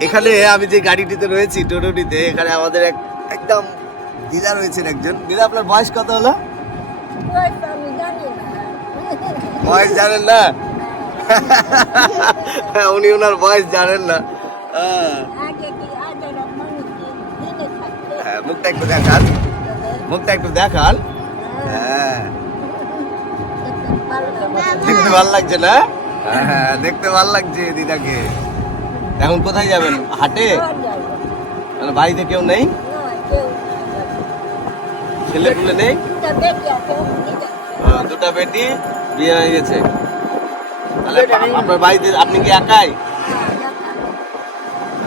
এখানে আমি যে গাড়িটিতে রয়েছি টোটোটিতে এখানে আমাদের এক একদম দিদা রয়েছেন একজন। দিদা আপনার বয়স কত হলো? বয়স জানেন না? উনি ওনার বয়স জানেন না। হ্যাঁ, মুখটা একটু দেখান। মুখটা একটু দেখান। হ্যাঁ। দেখতে ভালো লাগছে না? হ্যাঁ দেখতে ভালো লাগছে দিদাকে। এখন কোথায় যাবেন? হাটে? মানে বাড়িতে কেউ নেই? ছেলে পুলে নেই? আহ, দুটা বেটি বিয়ে হয়ে গেছে। তাহলে আপনার বাড়িতে আপনি কি একাই?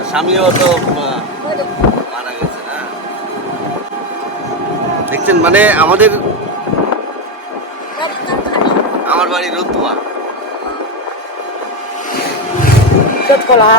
স্বামীও তো মারা গেছে না। দেখছেন মানে আমাদের আমার বাড়ি রতুয়া। Sio tuko la